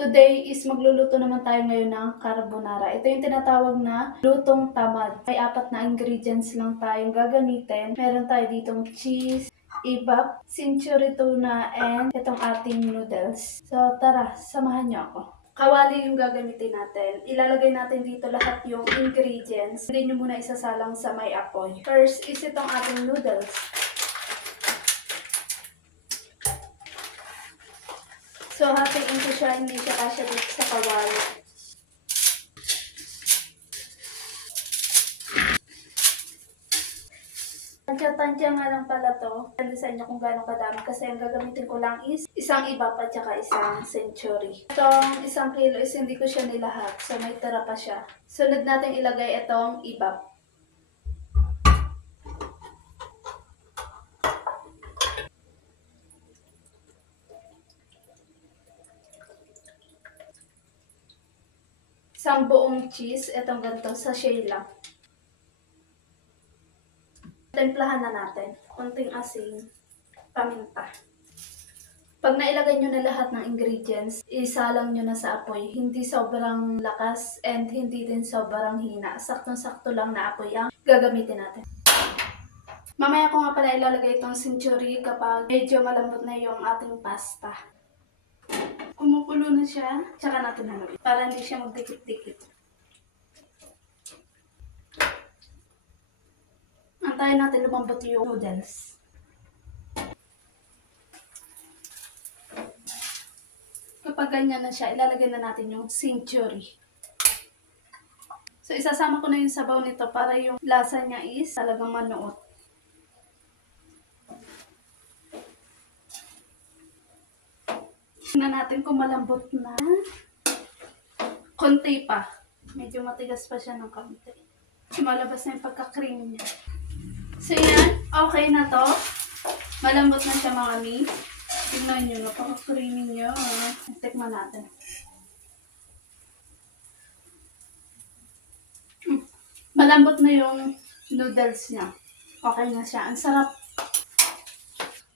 Today is magluluto naman tayo ngayon ng carbonara. Ito yung tinatawag na lutong tamad. May 4 na ingredients lang tayong gagamitin. Meron tayo ditong cheese, ibap, century tuna, and itong ating noodles. So tara, samahan niyo ako. Kawali yung gagamitin natin. Ilalagay natin dito lahat yung ingredients. Hindi nyo muna isasalang sa may apoy. First is itong ating noodles. So, hatiin ko siya, hindi siya kasya dito sa kawali. Tansya-tansya nga lang pala to. Depende sa inyo kung gaano kadami kasi ang gagamitin ko lang is isang ibap at saka isang century. Itong 1 kilo is hindi ko siya nilahat. So, may tira pa siya. Sunod natin ilagay itong ibap. Isang buong cheese, itong ganito, sachet lang. Templahan na natin. Konting asin, paminta. Pag nailagay nyo na lahat ng ingredients, isalang nyo na sa apoy. Hindi sobrang lakas and hindi din sobrang hina. Saktong-sakto lang na apoy ang gagamitin natin. Mamaya ko nga pala ilalagay itong century kapag medyo malambot na yung ating pasta. Kumukulo na siya, tsaka natin haluin para hindi siya magdikit-dikit. Antayin natin lumambot yung noodles. Kapag ganyan na siya, ilalagay na natin yung century. So, isasama ko na yung sabaw nito para yung lasa niya is talagang manuot. Tingnan natin kung malambot na. Konti pa. Medyo matigas pa siya ng konti. Malabas na yung pagka-cream niya. So, yan. Okay na to. Malambot na siya mga mi. Tingnan nyo, napaka-creamy niya. Tikman natin. Malambot na yung noodles niya. Okay na siya. Ang sarap.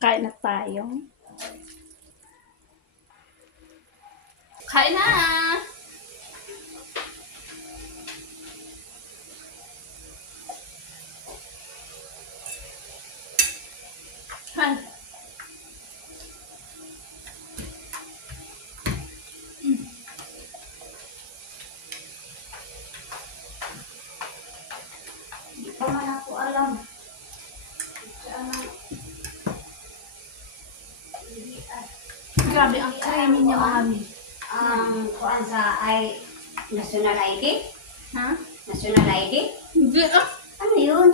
Kain na tayo. Kain na! Han. Hindi pa man ako alam. Grabe, ang creamy niya, mami. Kuan sa national ID? Ha? National ID? Hindi ah. Ano yun?